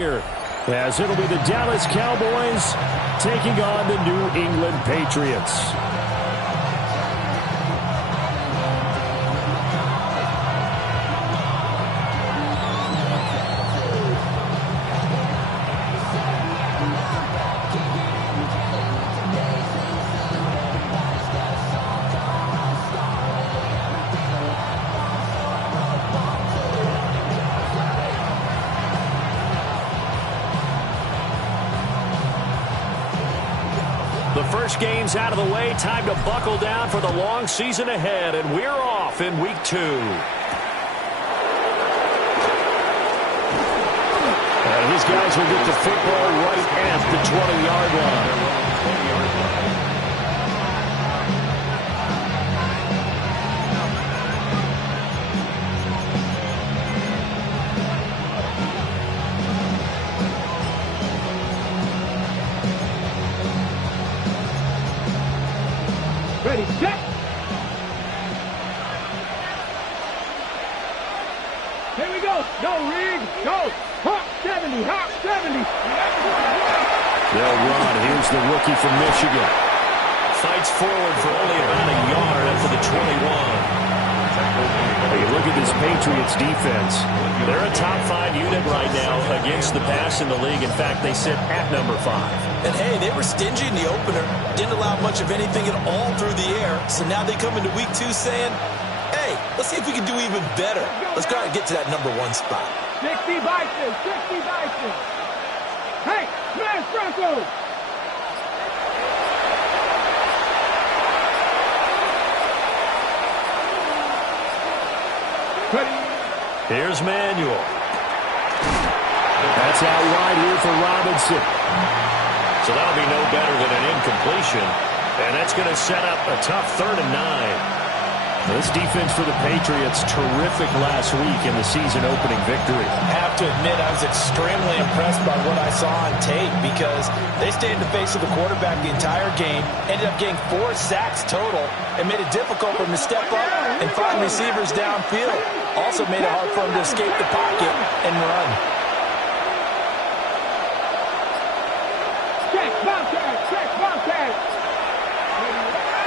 Here, as it'll be the Dallas Cowboys taking on the New England Patriots. The first game's out of the way. Time to buckle down for the long season ahead, and we're off in week 2. And these guys will get the football right at the 20-yard line. Ready, set. Here we go. Go, Rig. Go. Hop 70. Hop 70. They'll run. Here's the rookie from Michigan. Fights forward for only about a yard up to the 21. You look at this Patriots defense. They're a top 5 unit right now against the pass in the league. In fact, they sit at number 5. And hey, they were stingy in the opener. Didn't allow much of anything at all through the air. So now they come into week 2 saying, hey, let's see if we can do even better. Let's go out and get to that number 1 spot. 60 Vikings. 60 Vikings. Hey, smash Broncos. Here's Manuel. That's out wide here for Robinson. So that'll be no better than an incompletion. And that's going to set up a tough 3rd and 9. This defense for the Patriots, terrific last week in the season-opening victory. I have to admit, I was extremely impressed by what I saw on tape because they stayed in the face of the quarterback the entire game, ended up getting 4 sacks total, and made it difficult for him to step up and find receivers downfield. Also made it hard for him to escape the pocket and run. Check, Bobcat.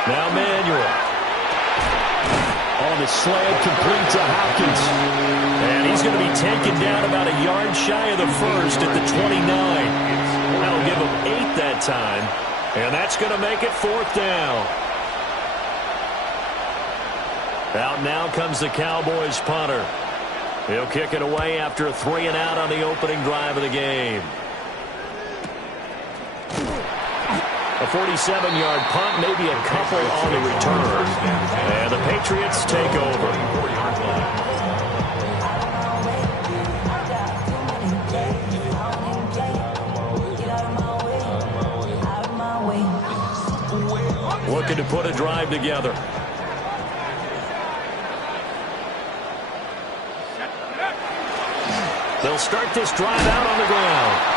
Now Manuel. On the slant, complete to Hopkins. And he's going to be taken down about a yard shy of the first at the 29. That'll give him 8 that time. And that's going to make it 4th down. Out now comes the Cowboys punter. He'll kick it away after a 3 and out on the opening drive of the game. A 47-yard punt, maybe a couple on the return. And the Patriots take over. Looking to put a drive together. They'll start this drive out on the ground.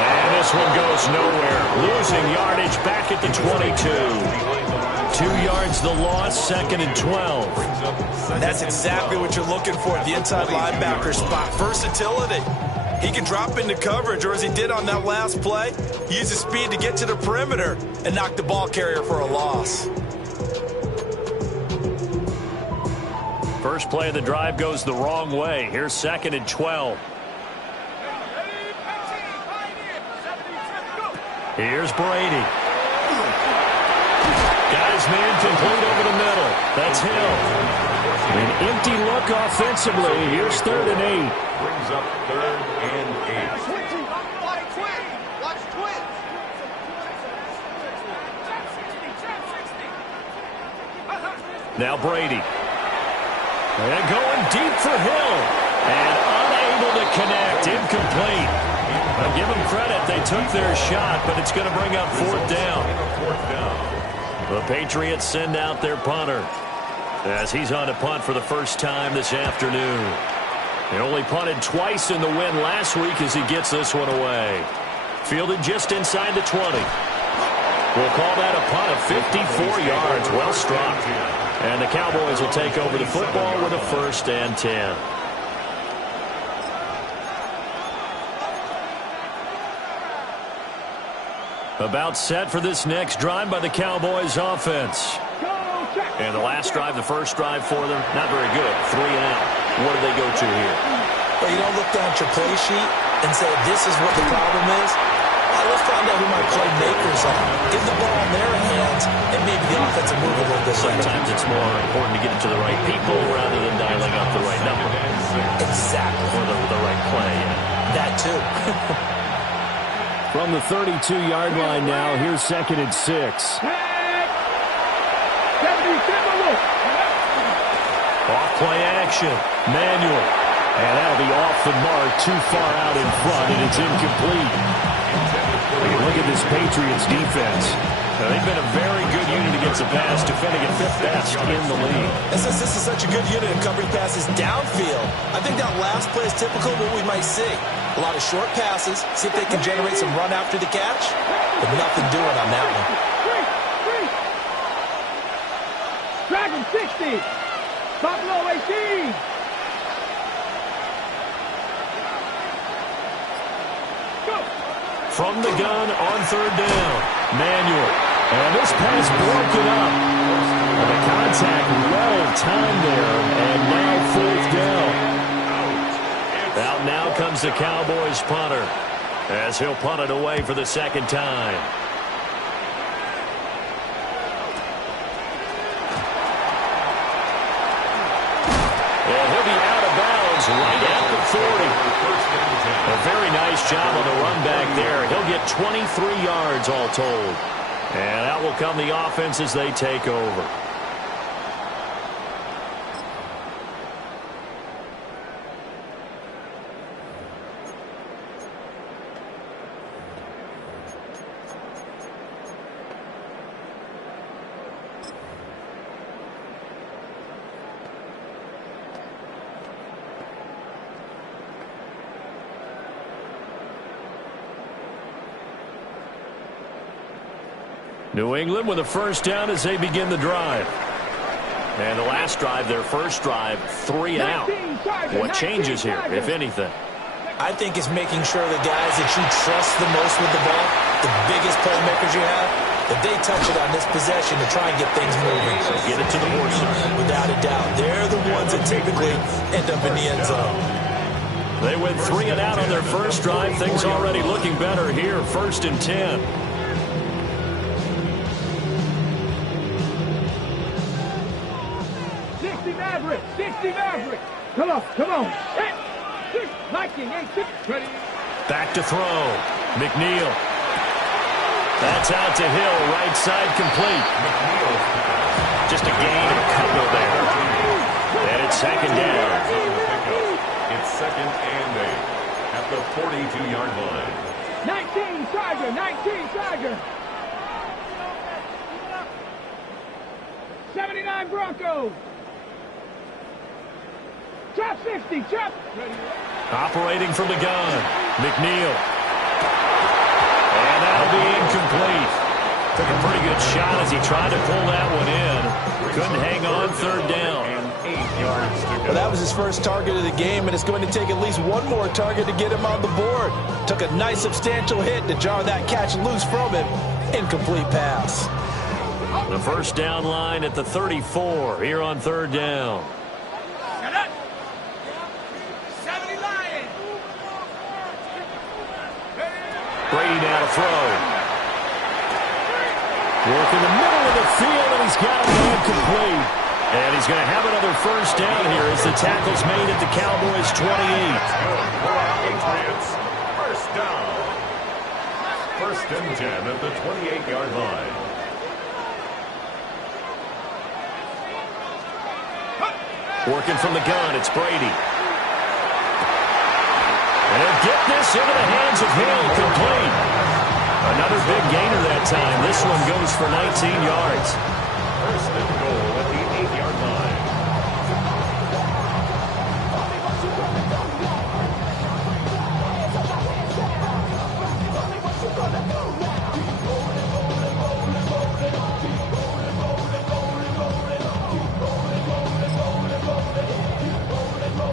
And this one goes nowhere. Losing yardage back at the 22. 2 yards the loss, 2nd and 12. That's exactly what you're looking for at the inside linebacker spot. Versatility. He can drop into coverage, or as he did on that last play, use his speed to get to the perimeter and knock the ball carrier for a loss. First play of the drive goes the wrong way. Here's 2nd and 12. Here's Brady. Got his man complete over the middle. That's Hill. An empty look offensively. Here's 3rd and 8. Brings up 3rd and 8. Now Brady. And going deep for Hill. And unable to connect. Incomplete. I'll give them credit. They took their shot, but it's going to bring up 4th down. The Patriots send out their punter as he's on to punt for the first time this afternoon. He only punted twice in the win last week as he gets this one away. Fielded just inside the 20. We'll call that a punt of 54 yards. Well struck. And the Cowboys will take over the football with a 1st and 10. About set for this next drive by the Cowboys offense. And the last drive, the first drive for them, not very good. 3 and out. What do they go to here? Well, you don't look down at your play sheet and say, this is what the problem is. Let's find out who my playmakers are. Get the ball in their hands, and maybe the offensive move a little bit. Sometimes it's more important to get it to the right people rather than dialing up the right number. Exactly. Or the right play. Yeah. That, too. From the 32-yard line now, here's 2nd and 6. Off play action. Manual. And that'll be off the mark, too far out in front, and it's incomplete. Look at this Patriots defense. They've been a very good unit against the pass, defending at 5th best in the league. And since this is such a good unit of covering passes downfield, I think that last play is typical of what we might see. A lot of short passes, see if they can generate some run after the catch, but nothing doing on that one. Dragon 60. Buffalo 18. Go. From the gun on 3rd down. Manual. And this pass broken up. And the contact well timed there. And now 4th down. Out now comes the Cowboys punter, as he'll punt it away for the 2nd time. And he'll be out of bounds right at the 40. A very nice job on the run back there. He'll get 23 yards all told. And out will come the offense as they take over. New England with a 1st down as they begin the drive. And the last drive, their first drive, 3 and out. What changes here, if anything? I think it's making sure the guys that you trust the most with the ball, the biggest playmakers you have, that they touch it on this possession to try and get things moving. So get it to the horse. Without a doubt. They're the ones that typically end up in the end zone. They went 3 and out on their first drive. Things already looking better here. 1st and 10. 60 Maverick. Come on, come on. 19, ready. Back to throw. McNeil. That's out to Hill. Right side complete. Just a gain of a couple there. And it's 2nd down. It's 2nd and 8 at the 42-yard line. 19 Tiger, 19 Tiger. 79 Broncos. Chop 50, chop. Operating from the gun. McNeil. And that'll be incomplete. Took a pretty good shot as he tried to pull that one in. Couldn't hang on. 3rd down. And 8 yards to go. Well, that was his first target of the game, and it's going to take at least one more target to get him on the board. Took a nice substantial hit to jar that catch loose from him. Incomplete pass. The 1st down line at the 34 here on 3rd down. Brady now to throw. Work in the middle of the field, and he's got it incomplete. And he's going to have another 1st down here as the tackle's made at the Cowboys 28. Patriots, 1st down. 1st and 10 at the 28-yard line. Working from the gun, it's Brady. And he'll get this into the hands of Hill, complete. Another big gainer that time. This one goes for 19 yards. 1st and goal at the 8-yard line.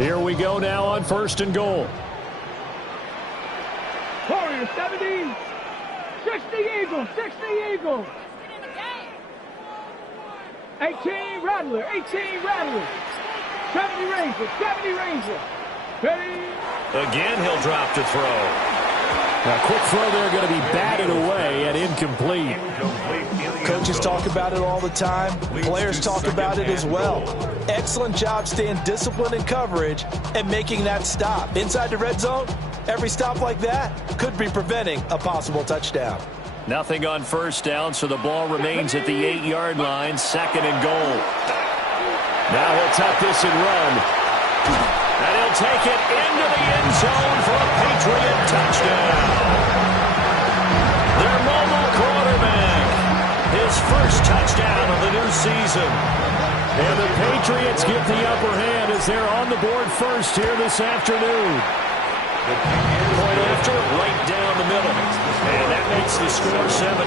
Here we go now on 1st and goal. Warriors 70. 60 Eagles, 60 Eagles. 18 Rattler, 18 Rattler. 70 Ranger, 70 Ranger. Ready? Again, he'll drop to throw. Now, quick throw there, going to be batted away and incomplete. Coaches talk about it all the time. Players talk about it as well. Excellent job staying disciplined in coverage and making that stop. Inside the red zone, every stop like that could be preventing a possible touchdown. Nothing on first down, so the ball remains at the 8-yard line, 2nd and goal. Now he'll tuck this and run. And he'll take it into the end zone for a Patriot touchdown. Their mobile quarterback, his first touchdown of the new season. And the Patriots get the upper hand as they're on the board first here this afternoon. Point after, right down the middle. And that makes the score 7-0.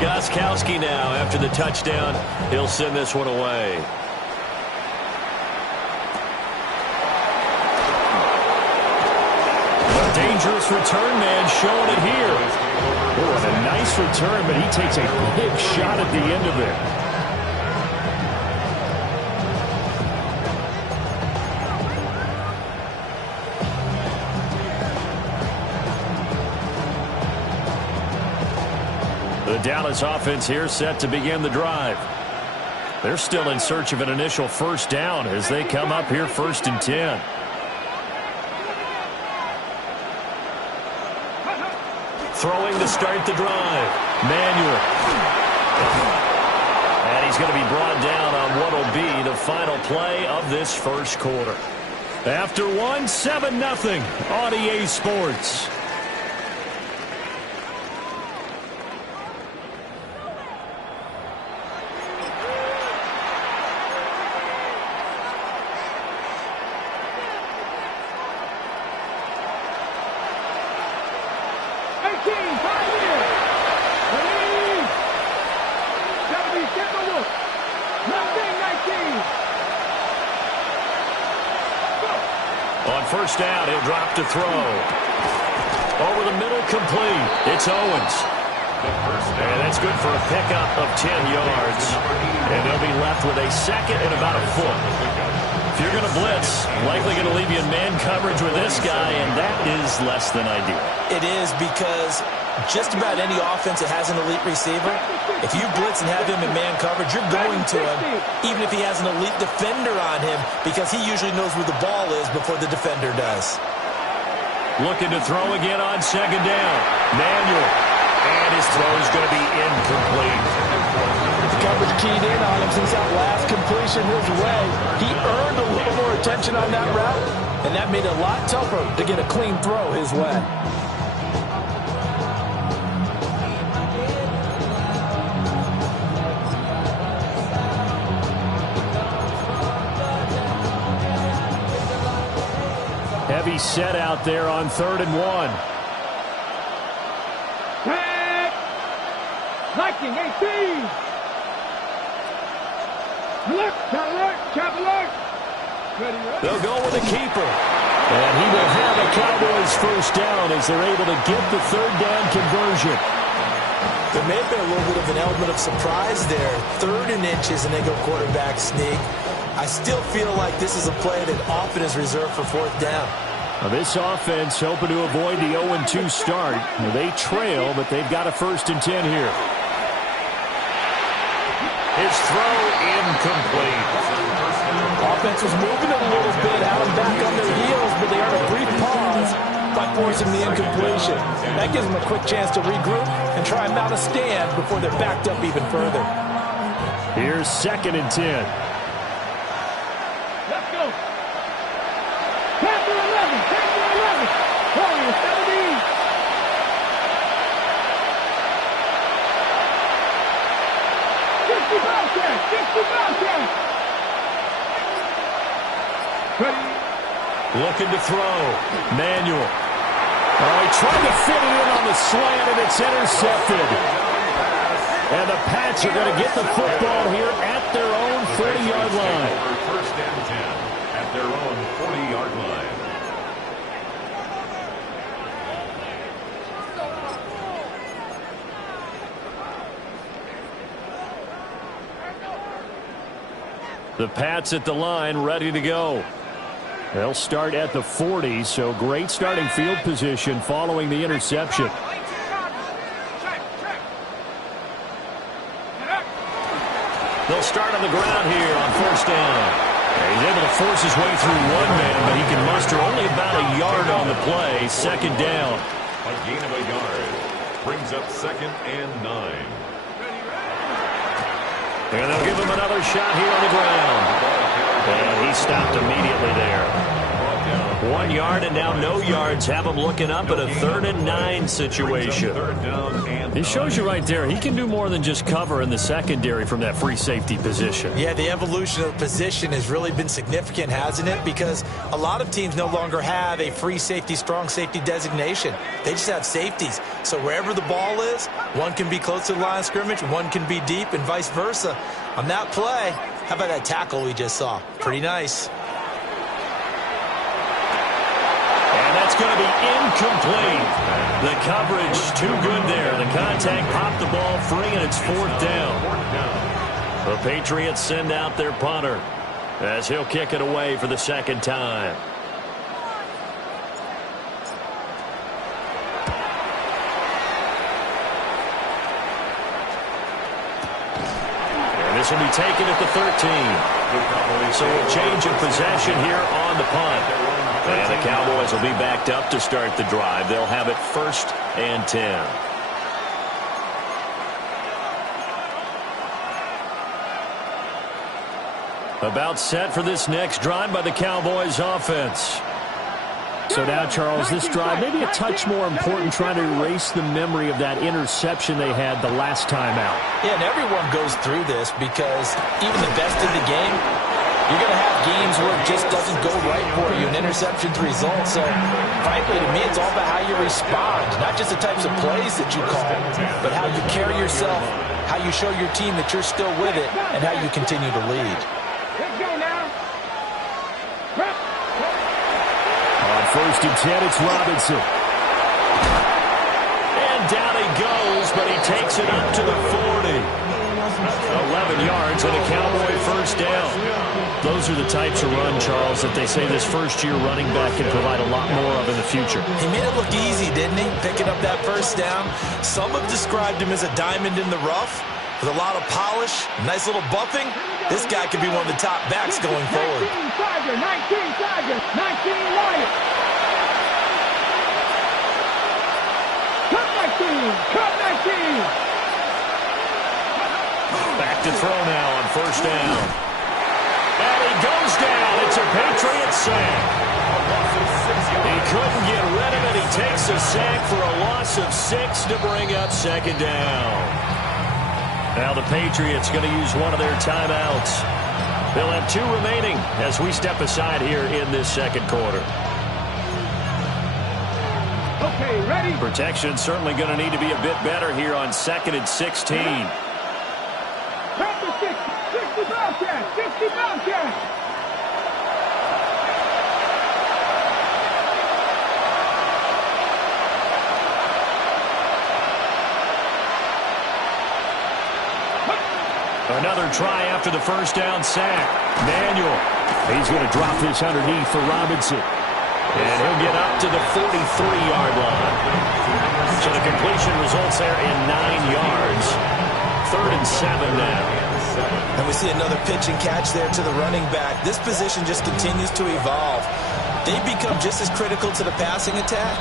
Gostkowski now, after the touchdown, he'll send this one away. A dangerous return man showing it here. Oh, and a nice return, but he takes a big shot at the end of it. The Dallas offense here set to begin the drive. They're still in search of an initial first down as they come up here 1st and 10. Throwing to start the drive. Manuel. And he's going to be brought down on what will be the final play of this first quarter. After 7-0 on EA Sports. On first down, he'll drop to throw. Over the middle, complete. It's Owens. And that's good for a pickup of 10 yards. And they'll be left with a 2nd and about a foot. If you're going to blitz, likely going to leave you in man coverage with this guy, and that is less than ideal. It is, because just about any offense that has an elite receiver, if you blitz and have him in man coverage, you're going to him, even if he has an elite defender on him, because he usually knows where the ball is before the defender does. Looking to throw again on 2nd down. Manuel. And his throw is going to be incomplete. Coverage keyed in on him since that last completion his way. He earned a little more attention on that route, and that made it a lot tougher to get a clean throw his way. Heavy set out there on 3rd and 1. Liking 18. Look, chop alert. They'll go with a keeper. And he will have a Cowboys first down as they're able to get the 3rd down conversion. There may have been a little bit of an element of surprise there. 3rd and inches, and they go quarterback sneak. I still feel like this is a play that often is reserved for 4th down. Now this offense hoping to avoid the 0-2 start. Now they trail, but they've got a 1st and 10 here. His throw incomplete. Offense was moving it a little bit, had them back on their heels, but they earned a brief pause by forcing the incompletion. That gives them a quick chance to regroup and try and mount a stand before they're backed up even further. Here's 2nd and 10. Let's go. 10 to 11. 10 to 11. Warriors 17. Looking to throw. Manuel. Oh, he tried to fit it in on the slant, and it's intercepted. And the Pats are going to get the football here at their own 40-yard line. 1st and 10 at their own 40-yard line. The Pats at the line, ready to go. They'll start at the 40, so great starting field position following the interception. They'll start on the ground here on first down. He's able to force his way through one man, but he can muster only about a yard on the play. Second down. A gain of a yard. Brings up 2nd and 9. And they'll give him another shot here on the ground. And he stopped immediately there. 1 yard and now no yards. Have him looking up at a 3rd and 9 situation. It shows you right there, he can do more than just cover in the secondary from that free safety position. Yeah, the evolution of the position has really been significant, hasn't it? Because a lot of teams no longer have a free safety, strong safety designation. They just have safeties. So wherever the ball is, one can be close to the line of scrimmage, one can be deep, and vice versa. On that play, how about that tackle we just saw? Pretty nice. And that's going to be incomplete. The coverage too good there. The contact popped the ball free, and it's 4th down. The Patriots send out their punter as he'll kick it away for the 2nd time. And this will be taken at the 13. So a change of possession here on the punt. And the Cowboys will be backed up to start the drive. They'll have it 1st and 10. About set for this next drive by the Cowboys offense. So now, Charles, this drive maybe a touch more important, trying to erase the memory of that interception they had the last time out. Yeah, and everyone goes through this because even the best in the game, you're going to have games where it just doesn't go right for you, and interceptions result. So, frankly, to me, it's all about how you respond, not just the types of plays that you call, but how you carry yourself, how you show your team that you're still with it, and how you continue to lead. Let's go now. On 1st and 10, it's Robinson. And down he goes, but he takes it up to the 40. 11 yards and a Cowboy 1st down. Those are the types of run, Charles, that they say this first-year running back can provide a lot more of in the future. He made it look easy, didn't he? Picking up that 1st down. Some have described him as a diamond in the rough with a lot of polish, nice little buffing. This guy could be one of the top backs going forward. 19 Tiger, 19 Tiger, 19 Lion. Cut 19, cut 19. Back to throw now on 1st down. And he goes down. It's a Patriot sack. He couldn't get rid of it. He takes a sack for a loss of 6 to bring up 2nd down. Now the Patriots going to use one of their timeouts. They'll have 2 remaining as we step aside here in this 2nd quarter. Okay, ready? Protection certainly going to need to be a bit better here on 2nd and 16. 60 Bobcats, 60 Bobcats. Another try after the 1st down sack. Manuel. He's going to drop this underneath for Robinson. And he'll get up to the 43-yard line. So the completion results there in 9 yards. 3rd and 7 now. And we see another pitch and catch there to the running back. This position just continues to evolve. They become just as critical to the passing attack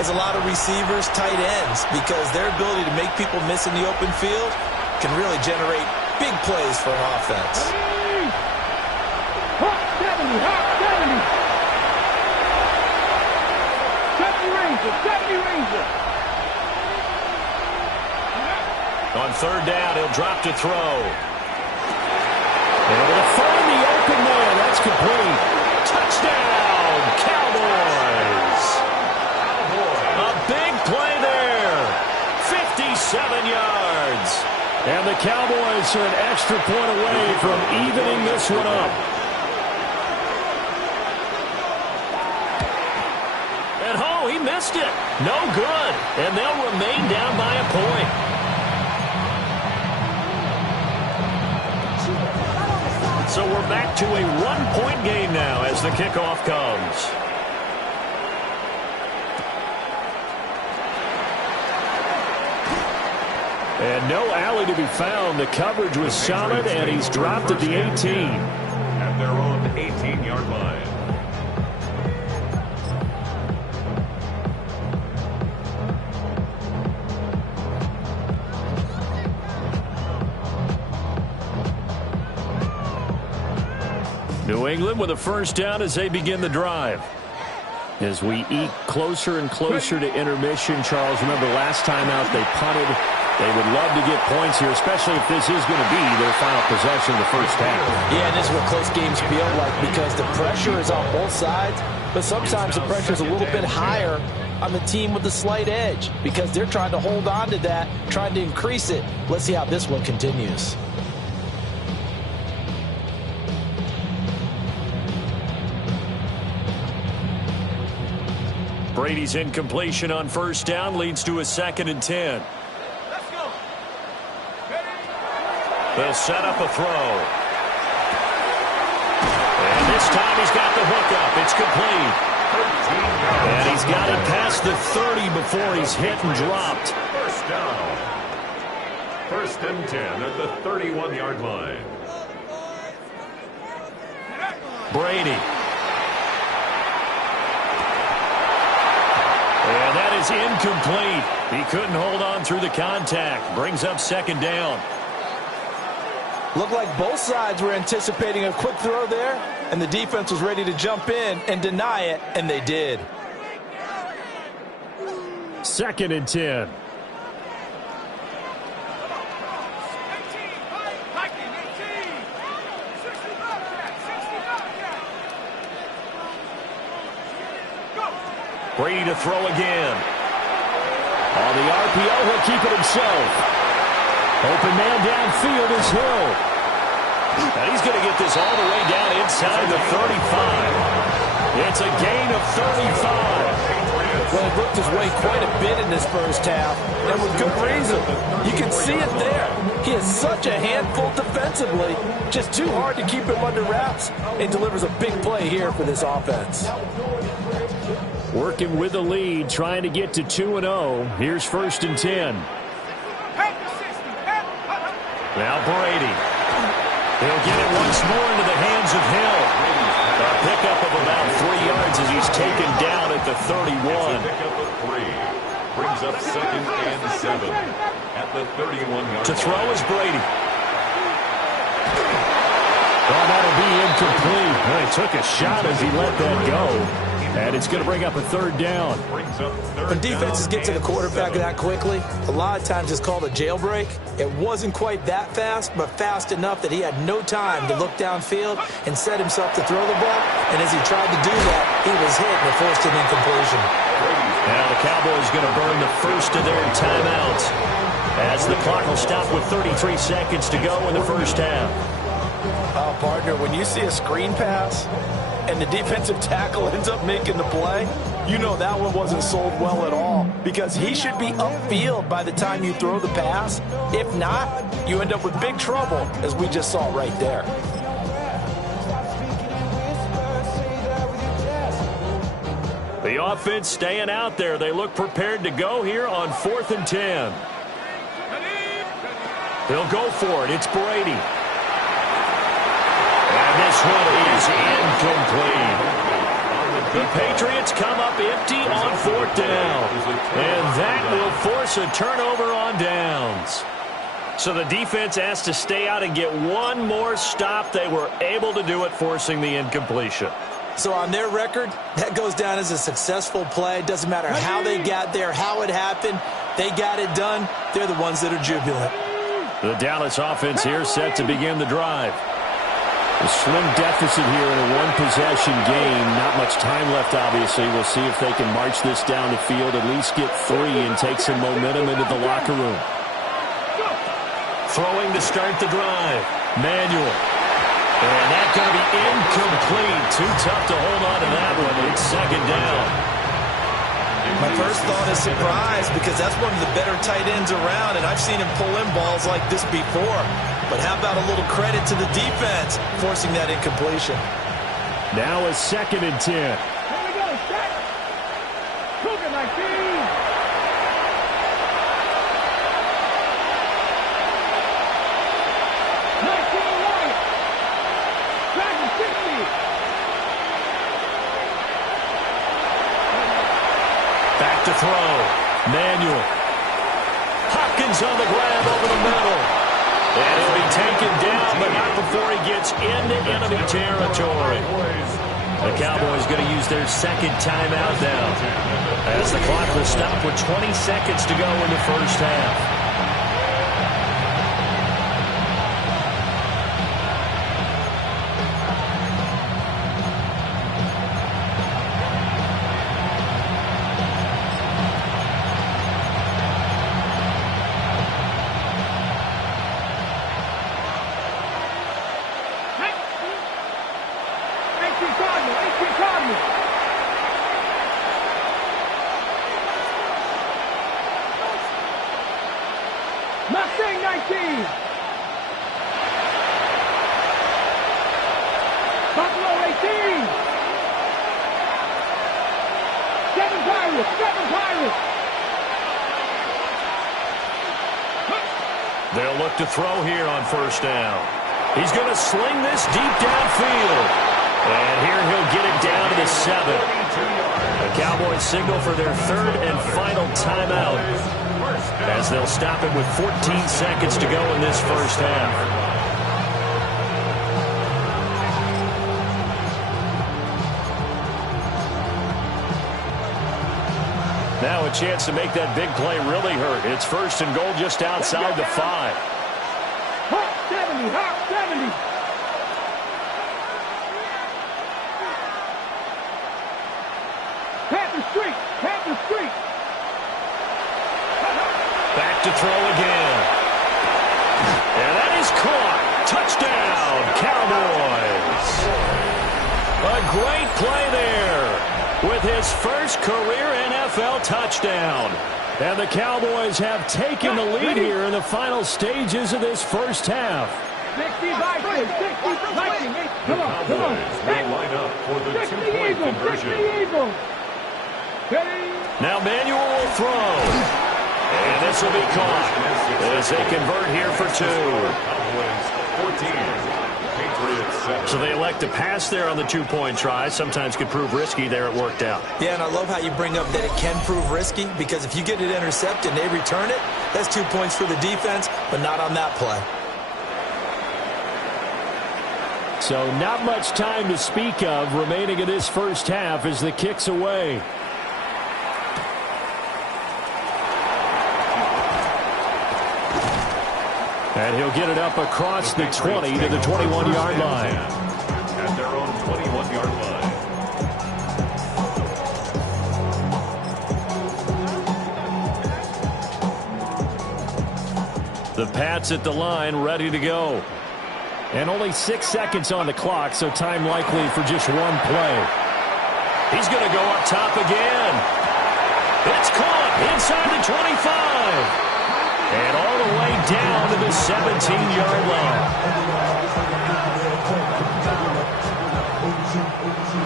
as a lot of receivers, tight ends, because their ability to make people miss in the open field can really generate big plays for an offense. Hot 70, hot 70. 70 Ranger, 70 Ranger. On 3rd down, he'll drop to throw. Able to find the open man. That's complete. Touchdown, Cowboys. A big play there. 57 yards. And the Cowboys are an extra point away from evening this one up. And he missed it. No good. And they'll remain down by a point. So we're back to a one-point game now as the kickoff comes. And no alley to be found. The coverage was solid, and he's dropped at the 18. At their own 18-yard line. New England with a first down as they begin the drive. As we eke closer and closer to intermission, Charles, remember last time out they punted. They would love to get points here, especially if this is going to be their final possession of the first half. Yeah, and this is what close games feel like because the pressure is on both sides, but sometimes the pressure is a little bit higher on the team with the slight edge because they're trying to hold on to that, trying to increase it. Let's see how this one continues. Brady's incompletion on first down leads to a 2nd and 10. They'll set up a throw. And this time he's got the hook up. It's complete. And he's got it past the 30 before he's hit and dropped. First down. 1st and 10 at the 31-yard line. Brady. And that is incomplete. He couldn't hold on through the contact. Brings up 2nd down. Looked like both sides were anticipating a quick throw there, and the defense was ready to jump in and deny it, and they did. 2nd and 10. Brady to throw again. On the RPO, he'll keep it himself. Open man downfield is Hill. And he's going to get this all the way down inside the 35. It's a gain of 35. Well, he looked his way quite a bit in this first half, and with good reason. You can see it there. He is such a handful defensively, just too hard to keep him under wraps, and delivers a big play here for this offense. Working with the lead, trying to get to 2-0. Here's 1st and 10. Now Brady. He'll get it once more into the hands of Hill. A pickup of about 3 yards as he's taken down at the 31. Pickup of 3. Brings up 2nd and 7 at the 31-yard To throw line. is Brady. Well, that'll be incomplete. Well, he took a shot as he let that go. And it's going to bring up a 3rd down. When defenses get to the quarterback that quickly, a lot of times it's called a jailbreak. It wasn't quite that fast, but fast enough that he had no time to look downfield and set himself to throw the ball. And as he tried to do that, he was hit and forced an incompletion. Now the Cowboys going to burn the first of their timeouts as the clock will stop with 33 seconds to go in the first half. Oh, partner, when you see a screen pass and the defensive tackle ends up making the play, you know that one wasn't sold well at all because he should be upfield by the time you throw the pass. If not, you end up with big trouble, as we just saw right there. The offense staying out there. They look prepared to go here on 4th and 10. They'll go for it. It's Brady. And this one is incomplete. The Patriots come up empty on 4th down. And that will force a turnover on downs. So the defense has to stay out and get one more stop. They were able to do it, forcing the incompletion. So on their record, that goes down as a successful play. It doesn't matter how they got there, how it happened. They got it done. They're the ones that are jubilant. The Dallas offense here set to begin the drive. A slim deficit here in a one-possession game. Not much time left, obviously. We'll see if they can march this down the field, at least get 3 and take some momentum into the locker room. Throwing to start the drive. Manuel. And that's going to be incomplete. Too tough to hold on to that one. It's 2nd down. My first thought is surprise because that's one of the better tight ends around, and I've seen him pull in balls like this before. But how about a little credit to the defense forcing that incompletion? Now a 2nd and 10. Here we go, set. Cougar 19. Back to throw. Manuel. Hopkins on the grab over the middle. And he'll be taken down, but not before he gets into enemy territory. The Cowboys going to use their 2nd timeout now, as the clock will stop with 20 seconds to go in the first half. Mustang 19. Buffalo 18. 7 Pirates. 7 Pirates. They'll look to throw here on first down. He's going to sling this deep downfield. And here he'll get it down to the 7. The Cowboys signal for their 3rd and final timeout, as they'll stop it with 14 seconds to go in this first half. Now a chance to make that big play really hurt. It's 1st and goal just outside the 5. Hawk 70, Hawk 70. Panther Street, Panther Street. Back to throw again. And that is caught. Touchdown, Cowboys. A great play there with his first career NFL touchdown. And the Cowboys have taken the lead here in the final stages of this first half. 60 Vikings, 60 Vikings. Come on, come on. Will line up for the 2-point conversion. 60 Eagles. Now Manuel will throw. And this will be caught as they convert here for 2. Cowboys 14, Patriots 7. So they elect to pass there on the 2-point try. Sometimes could prove risky. There it worked out. Yeah, and I love how you bring up that it can prove risky, because if you get it intercepted and they return it, that's 2 points for the defense, but not on that play. So not much time to speak of remaining in this first half as the kick's away. And he'll get it up across the 20 to the 21-yard line. At their own 21-yard line. The Pats at the line, ready to go. And only 6 seconds on the clock, so time likely for just one play. He's going to go up top again. It's caught inside the 25. And all the way down to the 17-yard line.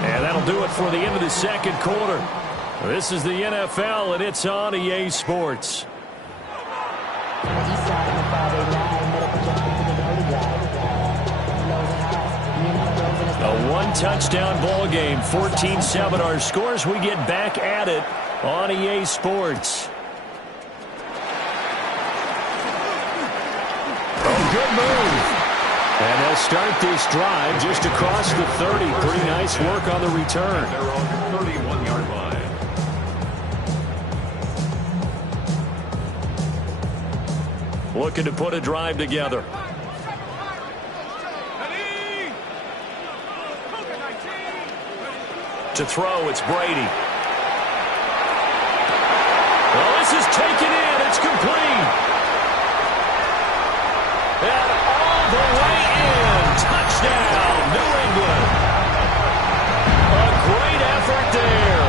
And that'll do it for the end of the second quarter. This is the NFL, and it's on EA Sports. A one-touchdown ball game, 14-7 our scores. We get back at it on EA Sports. Good move. And they'll start this drive just across the 30. Pretty nice work on the return. They're on the 31-yard line. Looking to put a drive together. To throw, it's Brady. Well, this is taken in. It's complete. And all the way in. Touchdown, New England. A great effort there.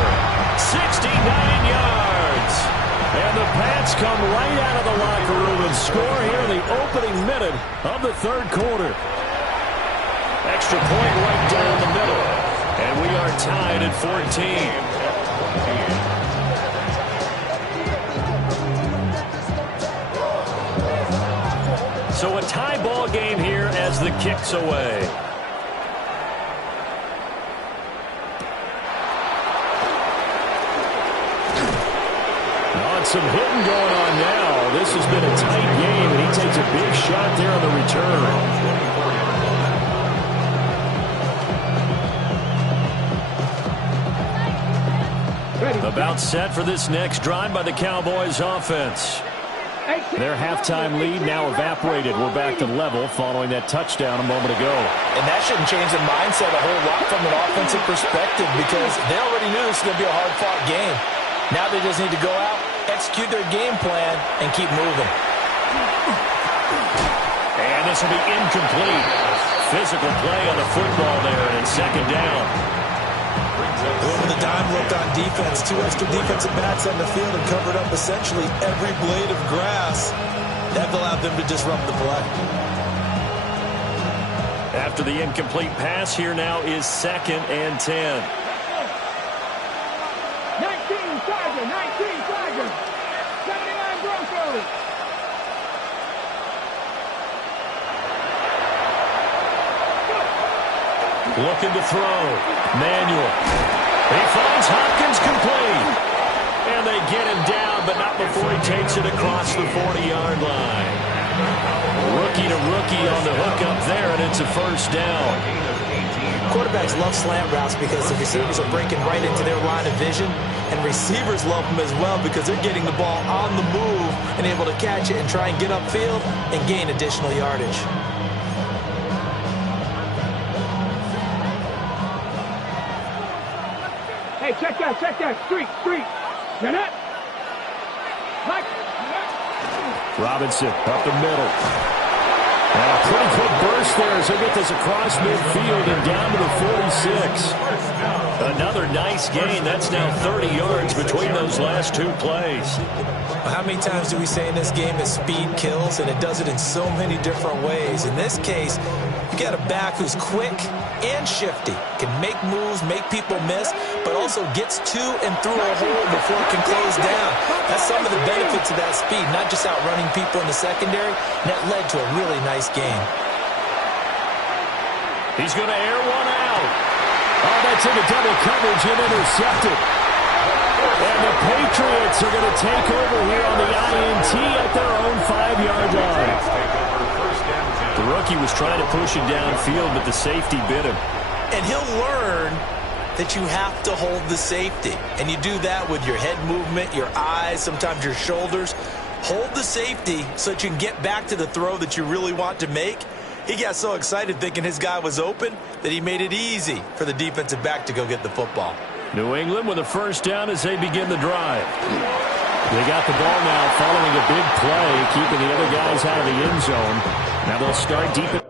69 yards. come right out of the locker room and score here in the opening minute of the third quarter. Extra point right down the middle. And we are tied at 14. So a tie ball game here as the kick's away. Some hitting going on now. This has been a tight game, and he takes a big shot there on the return. About set for this next drive by the Cowboys offense. Their halftime lead now evaporated. We're back to level following that touchdown a moment ago. And that shouldn't change the mindset a whole lot from an offensive perspective because they already knew this was going to be a hard-fought game. Now they just need to go out, execute their game plan, and keep moving. And this will be incomplete. Physical play on the football there, and it's second down. Over the dime look on defense. Two extra defensive backs on the field and covered up essentially every blade of grass. That allowed them to disrupt the play. After the incomplete pass, here now is 2nd and 10. 19 Tigers, 79 Broncos. Looking to throw. Manuel. He finds Hopkins complete. And they get him down, but not before he takes it across the 40-yard line. Rookie to rookie on the hook up there, and it's a first down. Quarterbacks love slant routes because the receivers are breaking right into their line of vision, and receivers love them as well because they're getting the ball on the move and able to catch it and try and get upfield and gain additional yardage. Hey, check that. Street. You're not. Robinson up the middle. And a pretty quick burst there as he'll get this across midfield and down to the 46. Another nice gain. That's now 30 yards between those last two plays. How many times do we say in this game that speed kills, and it does it in so many different ways? In this case, you got a back who's quick and shifty, can make moves, make people miss, but also gets to and through a hole before it can close down. That's some of the benefits of that speed, not just outrunning people in the secondary, and that led to a really nice game. He's going to air one out. Oh, that's into double coverage and intercepted. And the Patriots are going to take over here on the INT at their own 5-yard line. The rookie was trying to push him downfield, but the safety bit him. And he'll learn that you have to hold the safety. And you do that with your head movement, your eyes, sometimes your shoulders. Hold the safety so that you can get back to the throw that you really want to make. He got so excited thinking his guy was open that he made it easy for the defensive back to go get the football. New England with a first down as they begin the drive. They got the ball now following a big play, keeping the other guys out of the end zone. Now they'll start deep at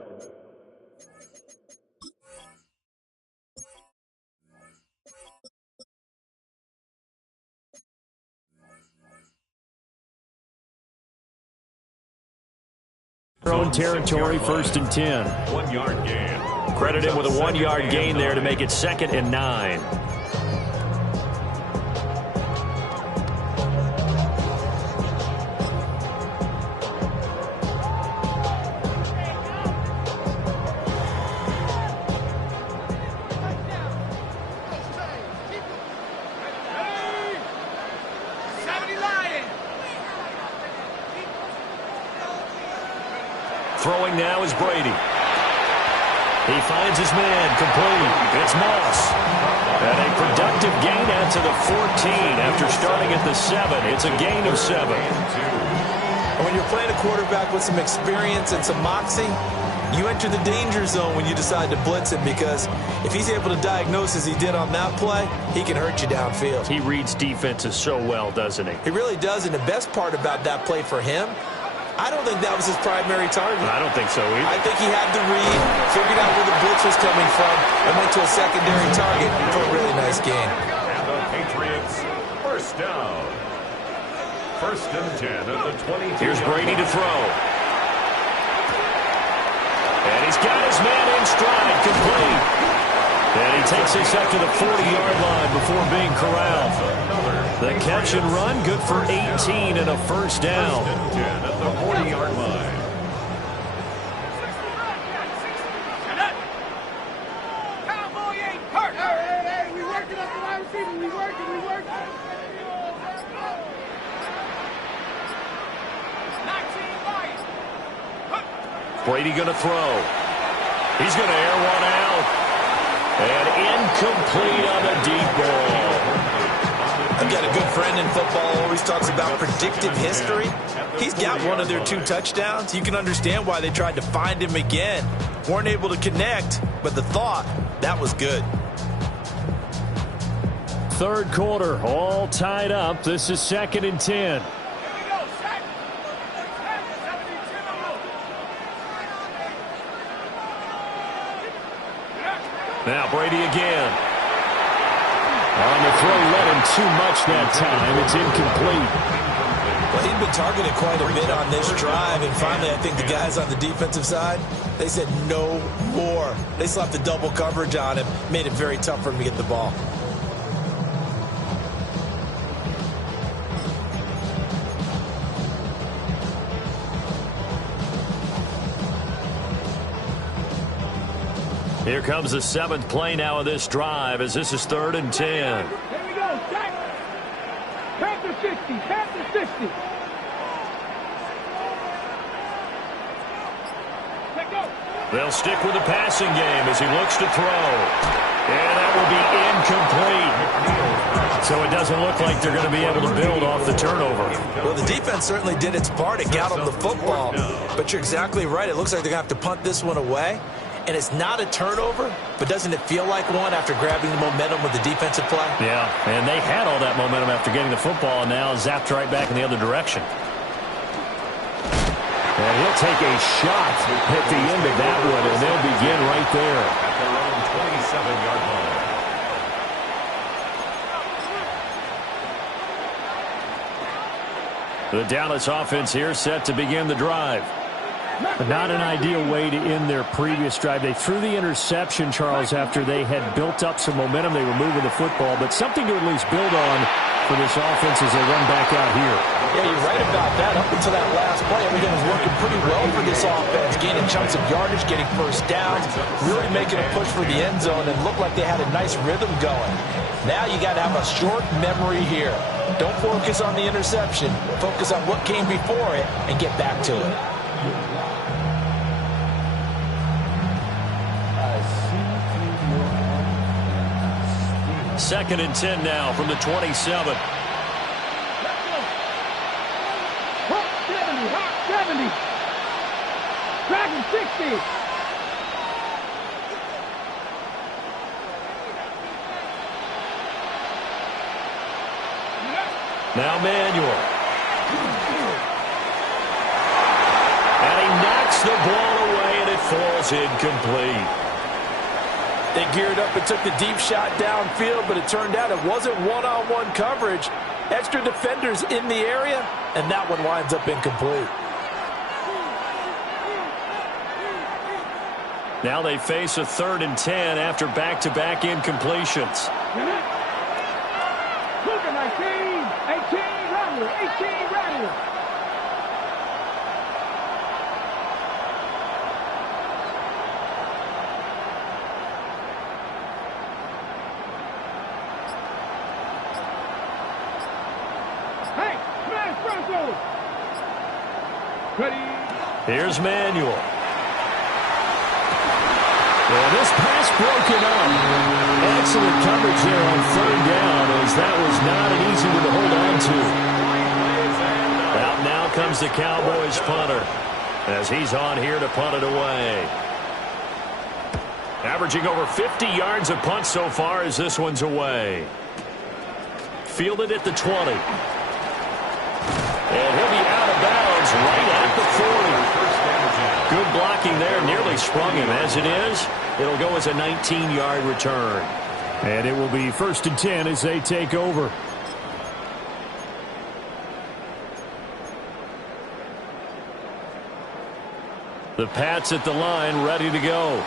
their own territory, 1st and 10. 1-yard gain. Credit him with a 1-yard gain there to make it 2nd and 9. Throwing now is Brady. He finds his man complete. It's Moss. And a productive gain out to the 14 after starting at the 7. It's a gain of 7. And when you're playing a quarterback with some experience and some moxie, you enter the danger zone when you decide to blitz him, because if he's able to diagnose as he did on that play, he can hurt you downfield. He reads defenses so well, doesn't he? He really does, and the best part about that play for him, I don't think that was his primary target. I don't think so either. I think he had the read, figured out where the blitz was coming from, and went to a secondary target for a really nice gain. And the Patriots, first down. First and 10 at the 22. Here's Brady to throw. And he's got his man in stride, complete. And he takes this up to the 40-yard line before being corralled. The catch and run, good for 18 and a first down. First and 10 at the 40-yard line. Cowboy ain't hurt. Hey, we working up the wide receiver. We working. Brady going to throw. He's going to air one out. And incomplete on the deep ball. I've got a good friend in football, always talks about predictive history. He's got one of their 2 touchdowns. You can understand why they tried to find him again. Weren't able to connect, but the thought, that was good. Third quarter, all tied up. This is 2nd and 10. Now Brady again. On the throw, let him too much that time. It's incomplete. Well, he'd been targeted quite a bit on this drive, and finally I think the guys on the defensive side, they said no more. They slapped the double coverage on him, made it very tough for him to get the ball. Here comes the 7th play now of this drive as this is 3rd and 10. Here we go, Jack. Panther 60, Panther 60. Let go. They'll stick with the passing game as he looks to throw. And that will be incomplete. So it doesn't look like they're going to be able to build off the turnover. Well, the defense certainly did its part. It got them the football. But you're exactly right. It looks like they're going to have to punt this one away. And it's not a turnover, but doesn't it feel like one after grabbing the momentum with the defensive play? Yeah, and they had all that momentum after getting the football, and now zapped right back in the other direction. And he'll take a shot at the end of that one, and they'll begin right there. At their own 27-yard line. The Dallas offense here set to begin the drive. But not an ideal way to end their previous drive. They threw the interception, Charles, after they had built up some momentum. They were moving the football, but something to at least build on for this offense as they run back out here. Yeah, you're right about that. Up until that last play, everything was working pretty well for this offense, gaining chunks of yardage, getting first downs, really making a push for the end zone, and looked like they had a nice rhythm going. Now you got to have a short memory here. Don't focus on the interception. Focus on what came before it and get back to it. 2nd and 10 now from the 27. Hot 70. Dragon 60. Now Manuel. And he knocks the ball away, and it falls incomplete. They geared up and took the deep shot downfield, but it turned out it wasn't one-on-one coverage. Extra defenders in the area, and that one winds up incomplete. Now they face a 3rd and 10 after back-to-back incompletions. Look at 18 Rattler, 18 Rattler. Ready. Here's Manuel. Well, this pass broken up. Excellent coverage there on 3rd down, as that was not an easy one to hold on to. Out now comes the Cowboys punter as he's on here to punt it away. Averaging over 50 yards a punt so far as this one's away. Fielded at the 20. And he'll be out of bounds right at the 40. Good blocking there, nearly sprung him. As it is, it'll go as a 19-yard return. And it will be 1st and 10 as they take over. The Pats at the line, ready to go.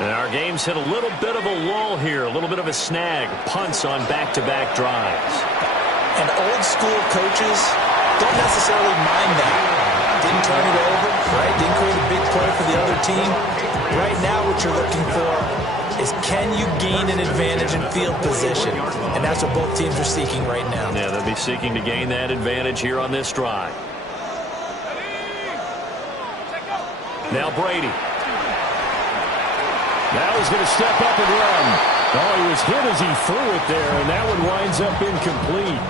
And our game's hit a little bit of a lull here, a little bit of a snag. Punts on back-to-back drives. And old-school coaches don't necessarily mind that. Didn't turn it over, right? Didn't create a big play for the other team. Right now what you're looking for is can you gain an advantage in field position? And that's what both teams are seeking right now. Yeah, they'll be seeking to gain that advantage here on this drive. Now Brady. Now he's going to step up and run. Oh, he was hit as he threw it there, and that one winds up incomplete.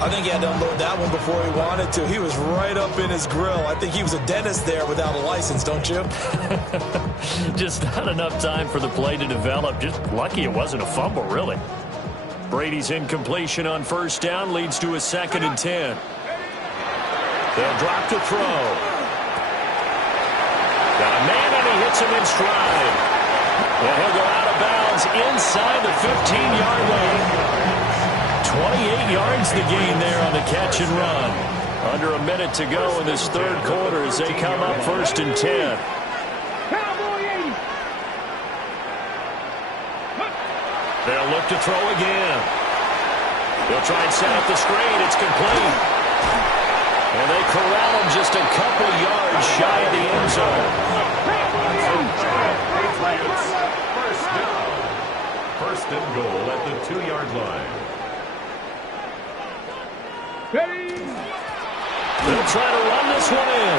I think he had to unload that one before he wanted to. He was right up in his grill. I think he was a dentist there without a license, don't you? Just not enough time for the play to develop. Just lucky it wasn't a fumble, really. Brady's incompletion on first down leads to a 2nd and 10. They'll drop to throw. Got a man, and he hits him in stride. And he'll go out of bounds inside the 15-yard line. 28 yards the gain there on the catch and run. Under a minute to go in this third quarter as they come up 1st and 10. Cowboy 80. They'll look to throw again. They'll try and set up the screen. It's complete. And they corral him just a couple yards shy of the end zone. Patriots, first down. 1st and goal at the 2-yard line. Ready. They'll try to run this one in.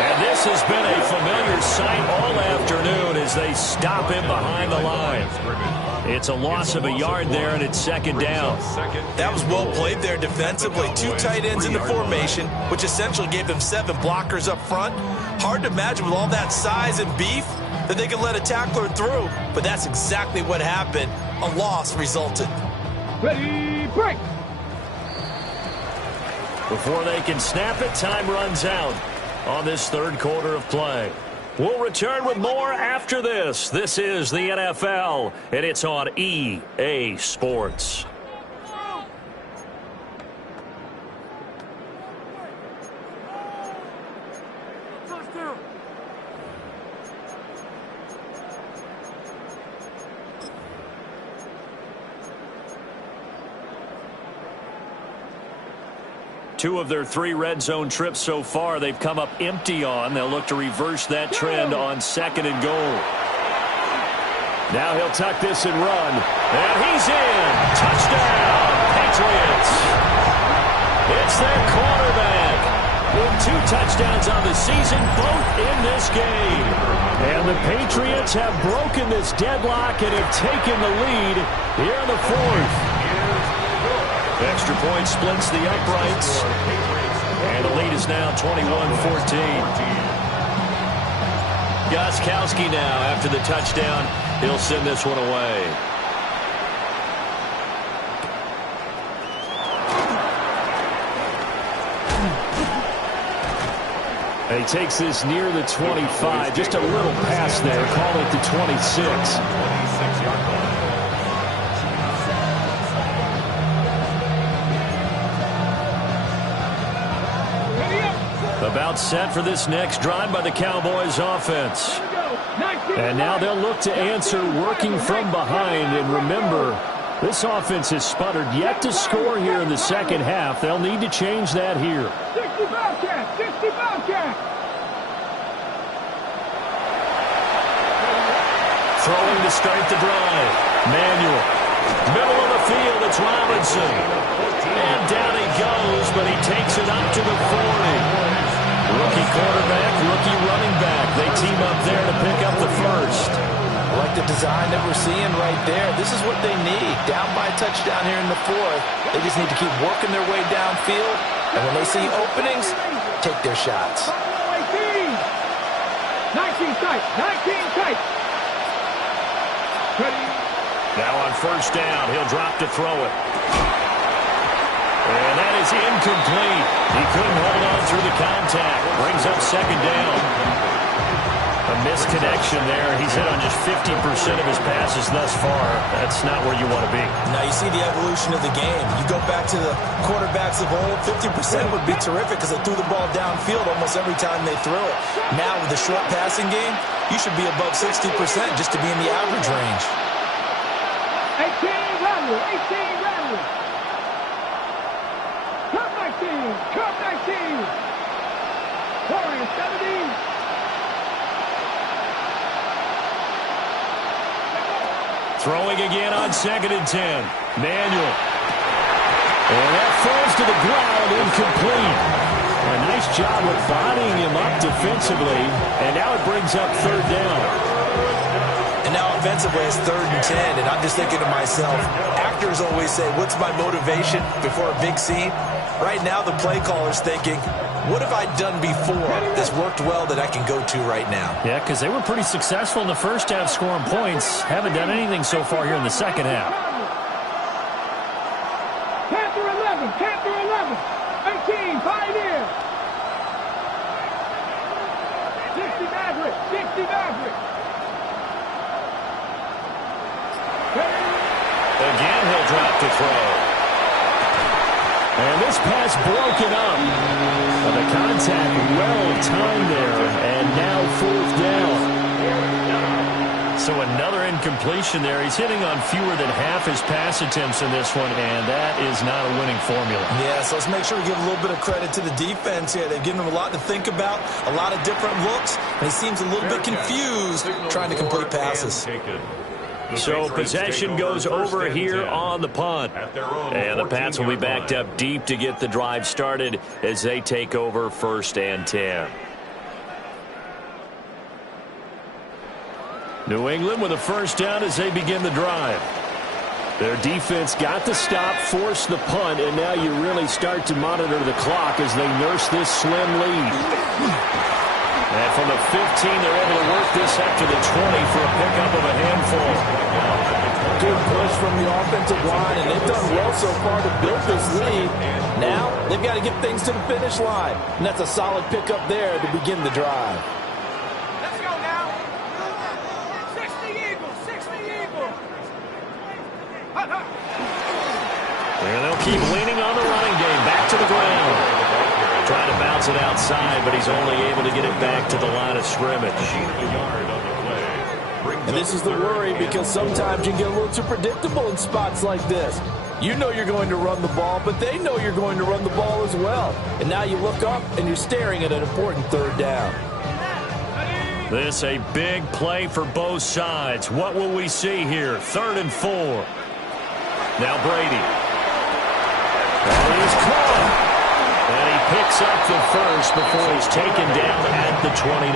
And this has been a familiar sight all afternoon as they stop him behind the line. It's a loss of a yard there, and it's 2nd down. That was well played there defensively. 2 tight ends in the formation, which essentially gave them 7 blockers up front. Hard to imagine with all that size and beef that they could let a tackler through, but that's exactly what happened. A loss resulted. Ready, break. Before they can snap it, time runs out on this third quarter of play. We'll return with more after this. This is the NFL, and it's on EA Sports. Two of their 3 red zone trips so far they've come up empty on. They'll look to reverse that trend on 2nd and goal. Now he'll tuck this and run. And he's in. Touchdown, Patriots. It's their quarterback with 2 touchdowns on the season, both in this game. And the Patriots have broken this deadlock and have taken the lead here in the 4th. Extra point splits the uprights. And the lead is now 21-14. Gostkowski now after the touchdown. He'll send this one away. He takes this near the 25. Just a little pass there. Call it the 26. 26-yard line. About set for this next drive by the Cowboys offense. And now they'll look to answer working from behind. And remember, this offense has sputtered yet to score here in the second half. They'll need to change that here. 60 Bobcat, 60 Bobcat. Throwing to start the drive. Manuel. Middle of the field, it's Robinson. And down he goes, but he takes it up to the 40. Rookie quarterback, rookie running back. They team up there to pick up the first. I like the design that we're seeing right there. This is what they need. Down by a touchdown here in the 4th. They just need to keep working their way downfield. And when they see openings, take their shots. 19 tight, 19 tight. Ready. Now on first down, he'll drop to throw it. And that is incomplete. He couldn't hold on through the contact. Brings up 2nd down. A misconnection there. He's hit on just 50% of his passes thus far. That's not where you want to be. Now you see the evolution of the game. You go back to the quarterbacks of old, 50% would be terrific because they threw the ball downfield almost every time they threw it. Now with the short passing game, you should be above 60% just to be in the average range. 18 run. Cup 19. Warriors 70. Throwing again on 2nd and 10. Manuel. And that falls to the ground, incomplete. A nice job of bodying him up defensively. And now it brings up 3rd down. And now offensively it's 3rd and 10. And I'm just thinking to myself, actors always say, what's my motivation before a big scene? Right now the play caller's thinking, what have I done before that's worked well that I can go to right now? Yeah, because they were pretty successful in the first half scoring points. Haven't done anything so far here in the second half. Panther 11. 18, Pioneer. 60 Maverick. Again, he'll drop to throw. And this pass broken up. The contact well timed there, and now 4th down. So another incompletion there. He's hitting on fewer than half his pass attempts in this one, and that is not a winning formula. Yeah, so let's make sure we give a little bit of credit to the defense here. They've given him a lot to think about, a lot of different looks, and he seems a little bit confused trying to complete passes. So possession goes over here on the punt. And the Pats will be backed up deep to get the drive started as they take over 1st and 10. New England with a 1st down as they begin the drive. Their defense got the stop, forced the punt, and now you really start to monitor the clock as they nurse this slim lead. And from the 15, they're able to work this up to the 20 for a pickup of a handful. Good push from the offensive line, and they've done well so far to build this lead. Now, they've got to get things to the finish line, and that's a solid pickup there to begin the drive. Let's go now. 60 Eagles. And they'll keep leaning on the running game. Back to the ground. Trying to bounce it outside, but he's only able to get it back to the line of scrimmage. And this is the worry because sometimes you get a little too predictable in spots like this. You know you're going to run the ball, but they know you're going to run the ball as well. And now you look up and you're staring at an important 3rd down. This a big play for both sides. What will we see here? 3rd and 4. Now Brady. And he's caught. And he picks up the first before he's taken down at the 29.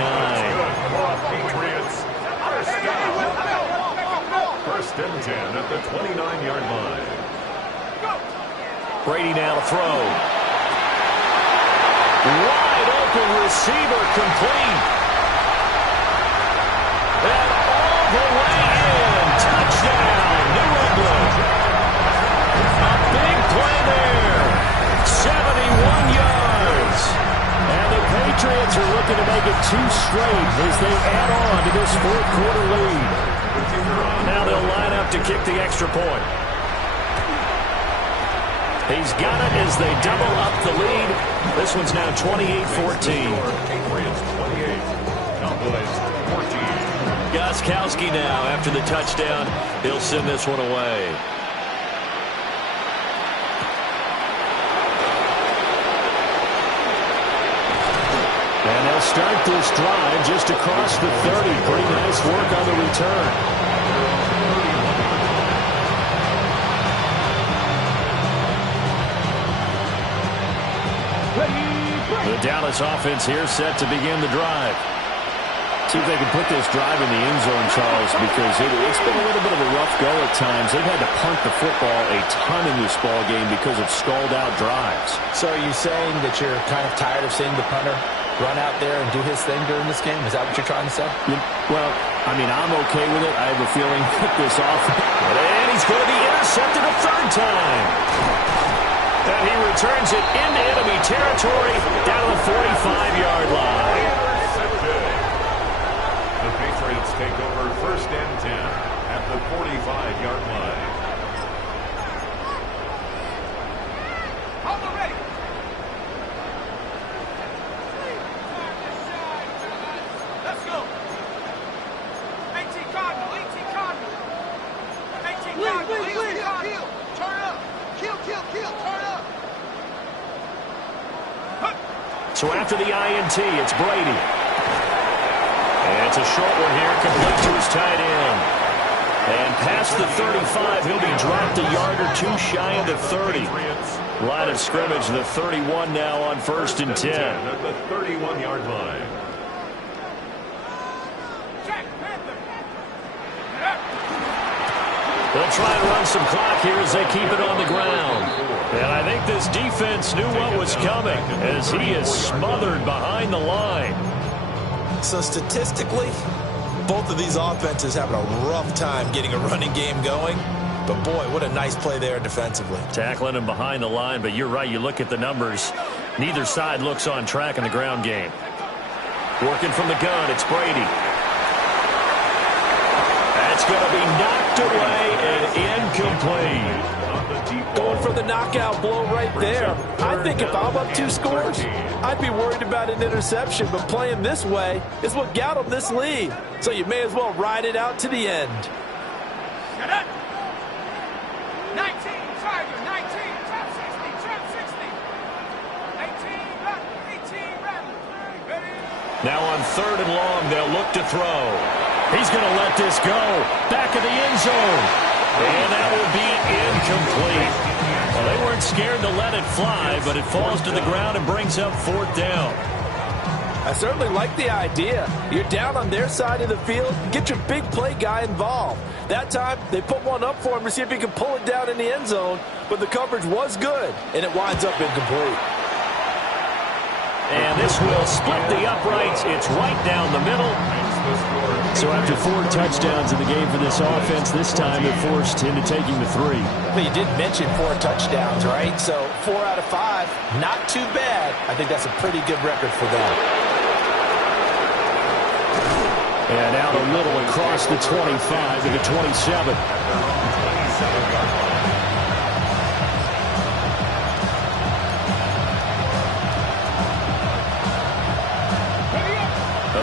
Patriots, 1st and 10 at the 29-yard line. Brady now to throw. Wide open receiver complete. And all the way in. Touchdown, New England. A big play there. 71 yards. And the Patriots are looking to make it 2 straight as they add on to this 4th quarter lead. Now they'll line up to kick the extra point. He's got it as they double up the lead. This one's now 28-14. Patriots 28, Cowboys 14. Gostkowski now after the touchdown. He'll send this one away. And they'll start this drive just across the 30. Pretty nice work on the return. The Dallas offense here set to begin the drive. See if they can put this drive in the end zone, Charles, because it's been a little bit of a rough go at times. They've had to punt the football a ton in this ball game because of stalled-out drives. So are you saying that you're kind of tired of seeing the punter run out there and do his thing during this game? Is that what you're trying to say? Well, I mean, I'm okay with it. I have a feeling that this offense... And he's going to be intercepted a 3rd time. And he returns it into enemy territory down the 45-yard line. and 10 at the 45-yard line. So after the INT, it's Brady. And it's a short one here, complete to his tight end. And past the 35, he'll be dropped a yard or two shy of the 30. Line of scrimmage, the 31 now on 1st and 10. At the 31-yard line. They'll try and run some clock here as they keep it on the ground. And I think this defense knew what was coming as he is smothered behind the line. So statistically, both of these offenses having a rough time getting a running game going. But boy, what a nice play there defensively. Tackling him behind the line, but you're right, you look at the numbers. Neither side looks on track in the ground game. Working from the gun, it's Brady. That's going to be knocked away and incomplete. Going for the knockout blow right there. I think if I'm up 2 scores, I'd be worried about an interception, but playing this way is what got him this lead. So you may as well ride it out to the end. 19, Tiger, 19, trap 60, trap 60. 18, rattle. Ready? Now on 3rd and long, they'll look to throw. He's going to let this go. Back of the end zone. And that will be incomplete. Well, they weren't scared to let it fly, but it falls to the ground and brings up 4th down. I certainly like the idea. You're down on their side of the field. Get your big play guy involved. That time, they put one up for him to see if he can pull it down in the end zone, but the coverage was good, and it winds up incomplete. And this will split the uprights. It's right down the middle. So after 4 touchdowns in the game for this offense, this time they're forced into taking the 3. But you did mention 4 touchdowns, right? So 4 out of 5, not too bad. I think that's a pretty good record for them. And out a little across the 25 to the 27.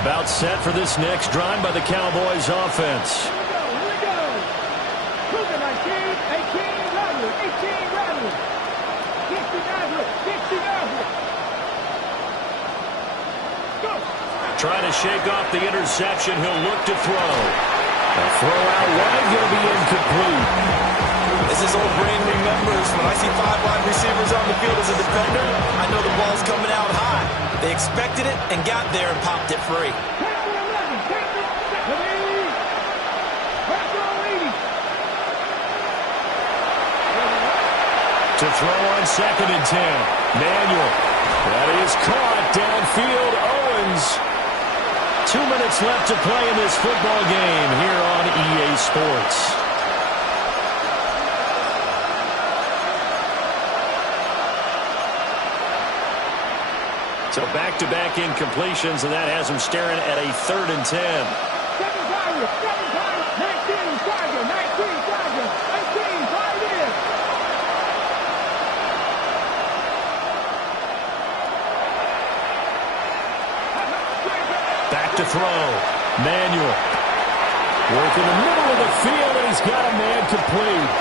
About set for this next drive by the Cowboys offense. Here we go. Cougar 19, 18, rattle, 18, rattle. 60, rattle, 60, rattle. Go. Trying to shake off the interception. He'll look to throw. A throw out wide, going to be incomplete. As his old brain remembers, when I see 5 wide receivers on the field as a defender, I know the ball's coming out high. They expected it and got there and popped it free. To throw on 2nd and 10. Manuel. That is caught downfield. Owens. 2 minutes left to play in this football game here on EA Sports. So back-to-back incompletions, and that has him staring at a 3rd and 10. 7 Tiger, 19 Tiger, 19 Tiger, 18 Tiger. Back to throw. Manuel. Work in the middle of the field, and he's got a man complete.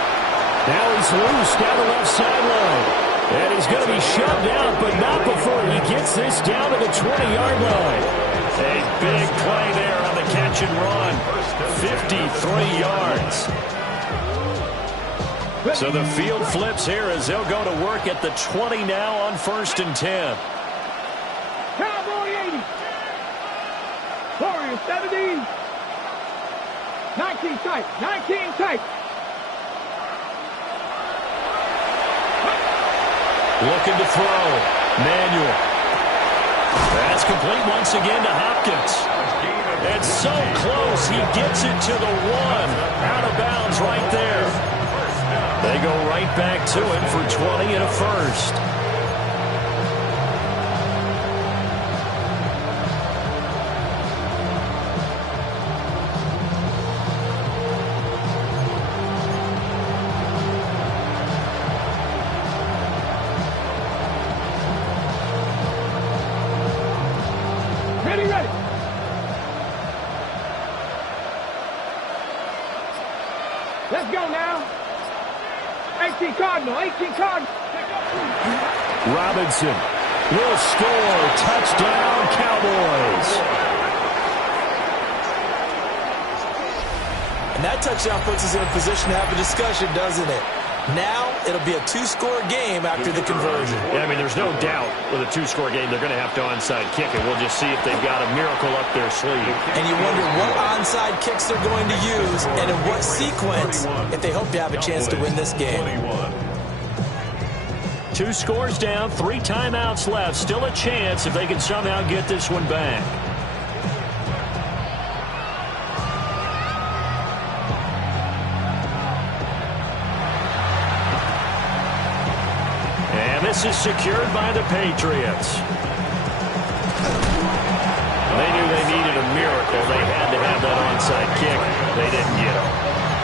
Now he's loose down the left sideline. And he's going to be shoved out, but not before he gets this down to the 20-yard line. A big play there on the catch and run. 53 yards. So the field flips here as they'll go to work at the 20 now on 1st and 10. Cowboy 80. Warriors 70. 19 tight, 19 tight. Looking to throw. Manuel. That's complete once again to Hopkins. It's so close. He gets it to the 1. Out of bounds right there. They go right back to it for 20 and a first. Ready, ready. Let's go now. 18 Cardinal, 18 Cardinal. Robinson will score. Touchdown, Cowboys. And that touchdown puts us in a position to have a discussion, doesn't it? Now it'll be a two-score game after the conversion. Yeah, I mean, there's no doubt with a two-score game they're going to have to onside kick it. We'll just see if they've got a miracle up their sleeve. And you wonder what onside kicks they're going to use and in what sequence if they hope to have a chance to win this game. 2 scores down, 3 timeouts left. Still a chance if they can somehow get this one back. And this is secured by the Patriots. They knew they needed a miracle. They had to have that onside kick. They didn't get it.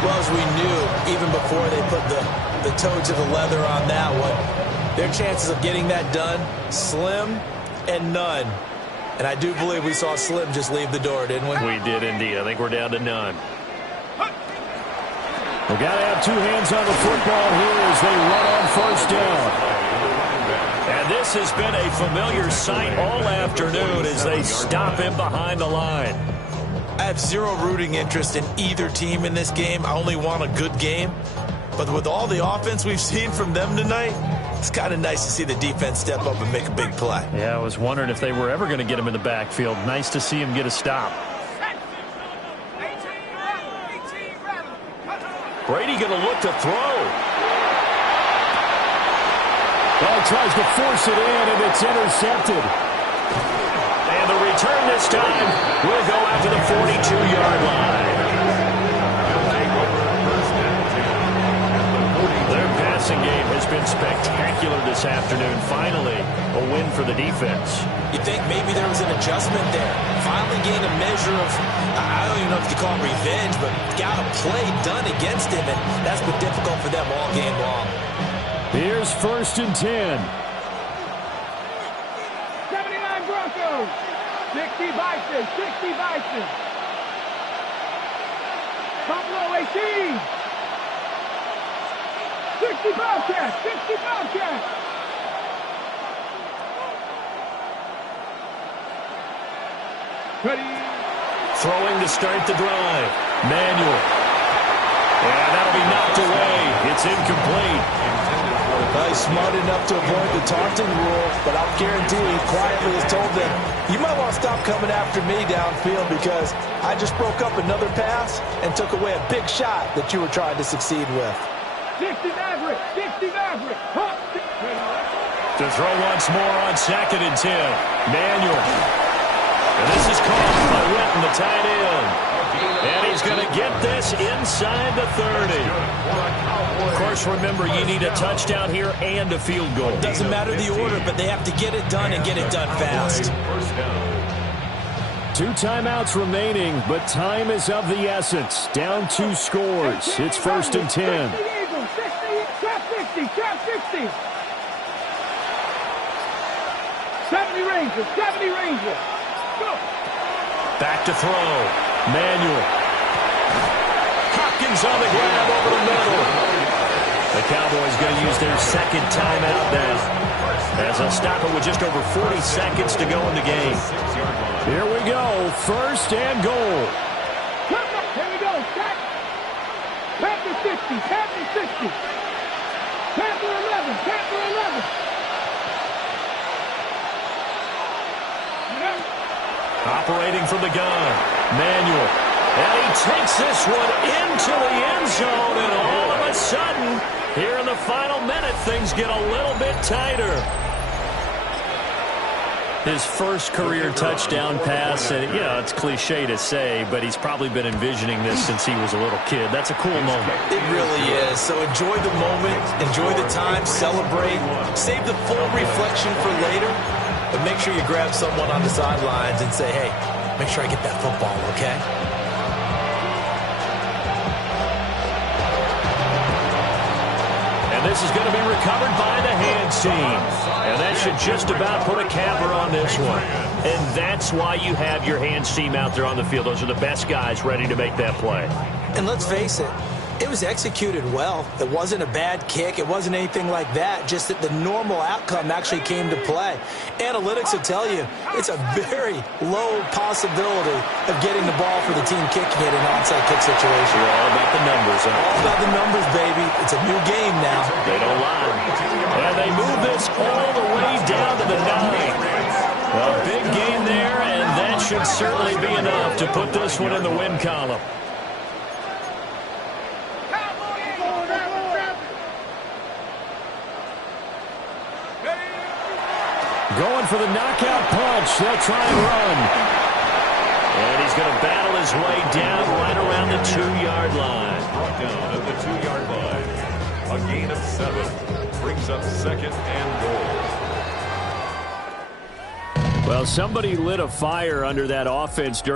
Well, as we knew, even before they put the toe to the leather on that one, their chances of getting that done, slim and none. And I do believe we saw Slim just leave the door, didn't we? We did indeed. I think we're down to none. We've got to have 2 hands on the football here as they run on first down. And this has been a familiar sight all afternoon as they stop him behind the line. I have zero rooting interest in either team in this game. I only want a good game. But with all the offense we've seen from them tonight, it's kind of nice to see the defense step up and make a big play. Yeah, I was wondering if they were ever going to get him in the backfield. Nice to see him get a stop. Brady going to look to throw. Ball tries to force it in, and it's intercepted. And the return this time will go out to the 42-yard line. Their passing game has been spectacular this afternoon. Finally, a win for the defense. You think maybe there was an adjustment there. Finally gained a measure of, I don't even know if you call it revenge, but got a play done against him, and that's been difficult for them all game long. Here's 1st and 10. 79 Broncos. 60 Bison, 60 Bison. Buffalo 18. 60 Bobcats, 60 Bobcats. Ready. Throwing to start the drive. Manuel. And that'll be knocked away. It's incomplete. He's smart enough to avoid the taunting rule, but I'll guarantee he quietly has told them, you might want to stop coming after me downfield because I just broke up another pass and took away a big shot that you were trying to succeed with. 60 Maverick, 60 Maverick. To throw once more on 2nd and 10. Manuel. And this is caught by Witten, the tight end. And he's going to get this inside the 30. Of course, remember, you need a touchdown here and a field goal. Doesn't matter the order, but they have to get it done and get it done fast. 2 timeouts remaining, but time is of the essence. Down 2 scores. It's 1st and 10. 60 Eagles, 60, trap 60, trap 60. 70 Rangers, 70 Rangers. Go. Back to throw. Manuel. Hopkins on the grab over the middle. The Cowboys going to use their 2nd timeout now as they'll stop it with just over 40 seconds to go in the game. Here we go. 1st and goal. Here we go. Panther 60, Panther 60. Panther 11, Panther 11. Operating from the gun. Manuel. And he takes this one into the end zone, and all of a sudden, here in the final minute, things get a little bit tighter. His first career touchdown pass, and it's cliche to say, but he's probably been envisioning this since he was a little kid. That's a cool moment. It really is. So enjoy the moment, enjoy the time, celebrate, save the full reflection for later, but make sure you grab someone on the sidelines and say, hey, make sure I get that football, okay? And this is going to be recovered by the hands team. And then should just about put a capper on this one. And that's why you have your hands team out there on the field. Those are the best guys ready to make that play. And let's face it, it was executed well. It wasn't a bad kick. It wasn't anything like that. Just that the normal outcome actually came to play. Analytics will tell you it's a very low possibility of getting the ball for the team kicking it in an onside kick situation. You're all about the numbers, huh? All about the numbers, baby. It's a new game now. They don't lie. And they move this all the way down to the 9. A big game there, and that should certainly be enough to put this one in the win column. Going for the knockout punch. They'll try and run. And he's going to battle his way down right around the 2-yard line. Brought down at the 2-yard line. A gain of 7 brings up 2nd and goal. Well, somebody lit a fire under that offense during